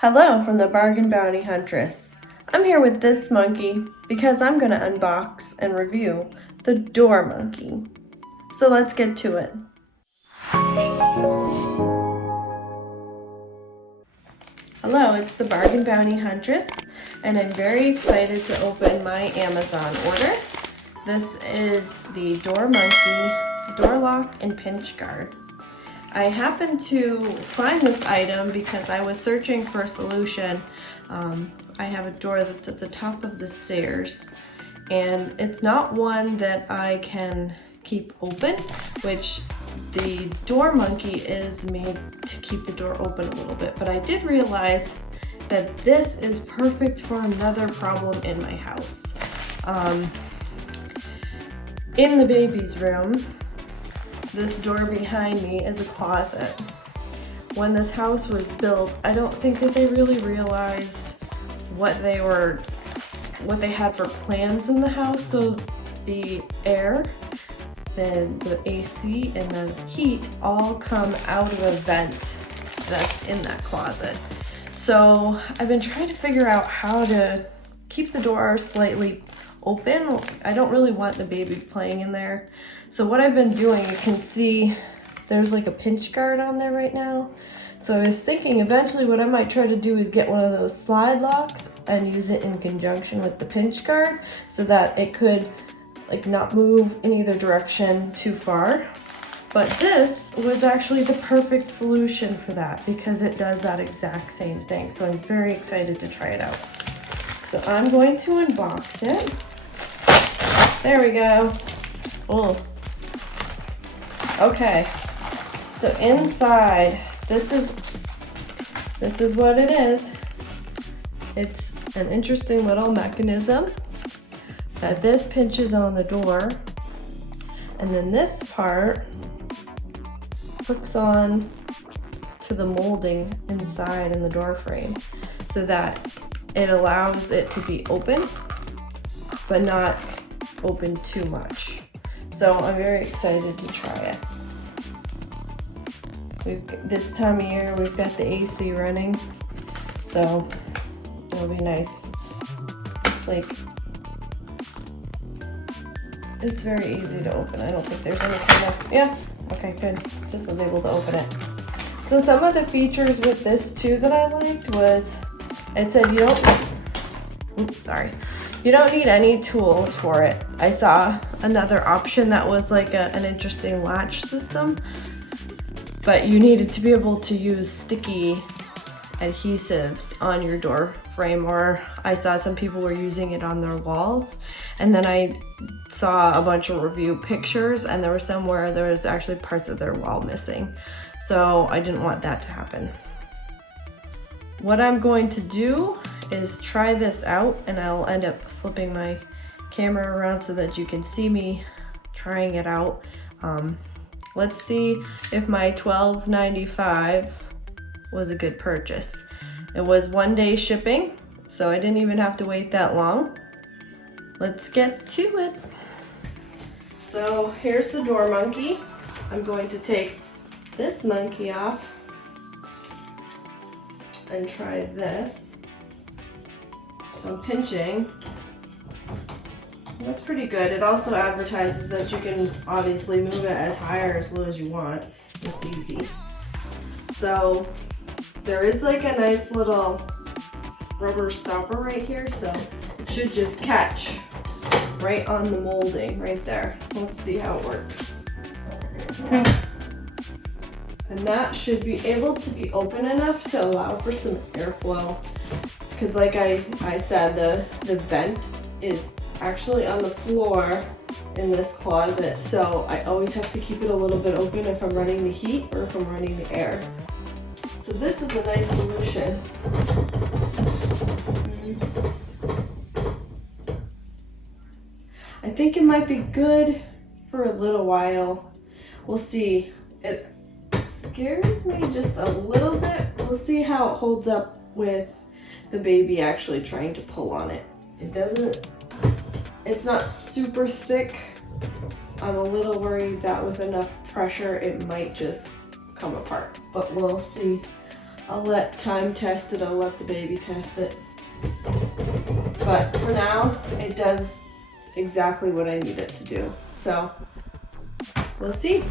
Hello from the Bargain Bounty Huntress. I'm here with this monkey because I'm going to unbox and review the door monkey. So let's get to it. Hello, it's the Bargain Bounty Huntress, and I'm very excited to open my Amazon order. This is the door monkey door lock and pinch guard. I happened to find this item because I was searching for a solution. I have a door that's at the top of the stairs, and it's not one that I can keep open, which the door monkey is made to keep the door open a little bit. But I did realize that this is perfect for another problem in my house. In the baby's room, this door behind me is a closet. When this house was built, I don't think that they really realized what they had for plans in the house. So the air, then the AC and the heat all come out of a vent that's in that closet. So I've been trying to figure out how to keep the door slightly open. I don't really want the baby playing in there. So what I've been doing, you can see there's like a pinch guard on there right now. So I was thinking eventually what I might try to do is get one of those slide locks and use it in conjunction with the pinch guard so that it could like not move in either direction too far. But this was actually the perfect solution for that because it does that exact same thing. So I'm very excited to try it out. So I'm going to unbox it. There we go. Oh. Okay. So inside, this is what it is. It's an interesting little mechanism that this pinches on the door, and then this part hooks on to the molding inside in the door frame so that it allows it to be open but not open too much. So I'm very excited to try it. This time of year we've got the AC running, so it'll be nice. Looks like it's very easy to open. I don't think there's any kind of, yeah, okay, good. This was able to open it. So some of the features with this too that I liked was, it said you don't need any tools for it. I saw another option that was like an interesting latch system, but you needed to be able to use sticky adhesives on your door frame, or I saw some people were using it on their walls. And then I saw a bunch of review pictures, and there were some where there was actually parts of their wall missing. So I didn't want that to happen. What I'm going to do is try this out, and I'll end up flipping my camera around so that you can see me trying it out. Let's see if my $12.95 was a good purchase. It was 1 day shipping, so I didn't even have to wait that long. Let's get to it. So here's the door monkey. I'm going to take this monkey off and try this. So I'm pinching. That's pretty good. It also advertises that you can obviously move it as high or as low as you want. It's easy. So there is like a nice little rubber stopper right here, so it should just catch right on the molding right there. Let's see how it works. And that should be able to be open enough to allow for some airflow. Because like I said, the vent is actually on the floor in this closet. So I always have to keep it a little bit open if I'm running the heat or if I'm running the air. So this is a nice solution. I think it might be good for a little while. We'll see. It scares me just a little bit. We'll see how it holds up with the baby actually trying to pull on it. It's not super thick. I'm a little worried that with enough pressure it might just come apart, but we'll see I'll let time test it, I'll let the baby test it. But for now, it does exactly what I need it to do. So, we'll see.